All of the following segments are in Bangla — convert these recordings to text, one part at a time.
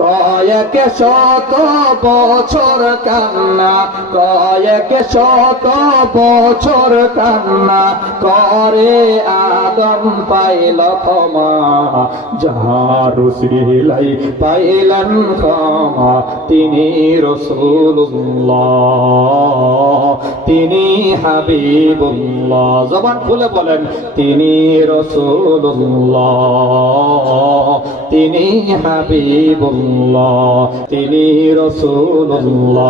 কয়েক শত বছর কান্না, কয়েক শত বছর কান্না, করে আদম পাইল ক্ষমা, যাহারু সিলাই পাইলেন ক্ষমা, তিনি রসুল্লাহ তিনি হাবিবুল্লাহ। জবান খুলে বলেন, তিনি রসুল্লাহ তিনি হাবিবুল্লাহ। তিনি রসুল্লাহ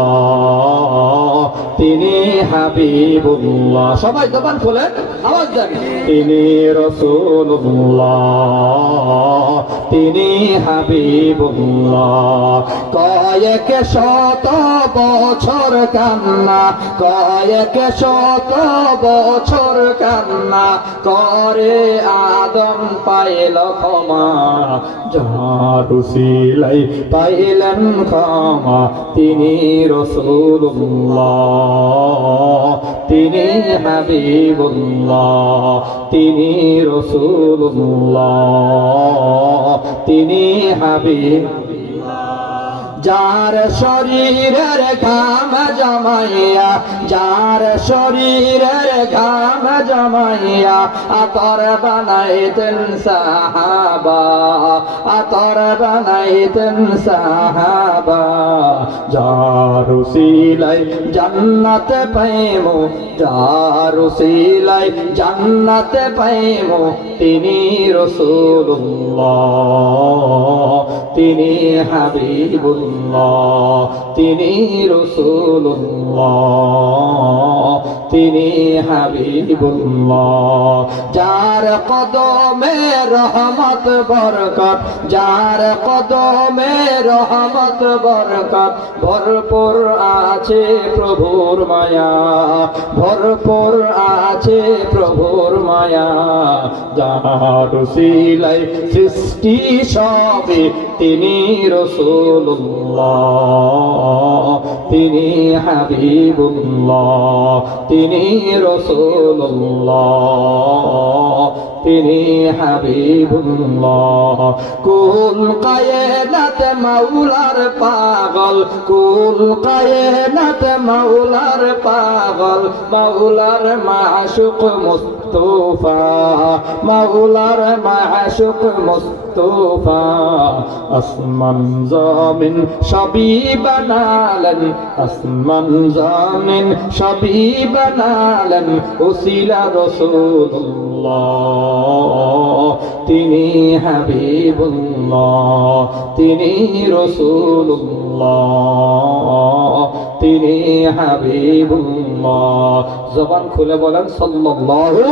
তিনি হাবিবুল্লাহ। সবাই জবান খুলেন আওয়াজ দেন। তিনি রসুল্লাহ তিনি হাবিবুল্লাহ। কয়েক শত বছর কান্না কয়েক শত বছর কান্না করে আদম পাইল ক্ষমা। যাহারু সিলাই পাইলেন ক্ষমা, তিনি রসুল্লাহ তিনি হাবিবুল্লাহ, তিনি রসুল্লাহ তিনি হাবিব যার শরীরের ঘাম জমাইয়া, যার শরীরের ঘাম জমাইয়া, আতর বানাইতেন সাহাবা, আতর বানাইতেন সাহাবা। যার সিলাই জান্নাত পাইমো, যার সিলাই জান্নাত পাইমো, তিনি রসুল্লাহ তিনি হাবিবুল্লাহ। তিনি রসুল্লাহ তিনি হাবিবুল্লাহ। যার কদমে রহমত, বরকত, যার কদমে রহমত, বরকত, ভরপুর আছে প্রভুর মায়া, ভরপুর আছে প্রভুর মায়া। যার সিলাই সৃষ্টি সবে তিনি রসুল্লাহ তিনি হাবিবুল্লাহ, তিনি রসুল্লাহ তিনি হাবিবুল্লাহ। কুল কায়নাত মাওলার পাগল, কুল কায়নাত মাওলার পাগল, মাওলার মাশুক মুস্তফা মাওলার মাশুক মুস্তফা আসমান জমিন সবই বানালেন আসমান জমিন সবই বানালেন উসিলা রসুল্লাহ। তিনি হাবিবুল্লাহ তিনি রসুল্লাহ তিনি হাবিবুল্লাহ। জবান খুলে বলেন সাল্লাল্লাহু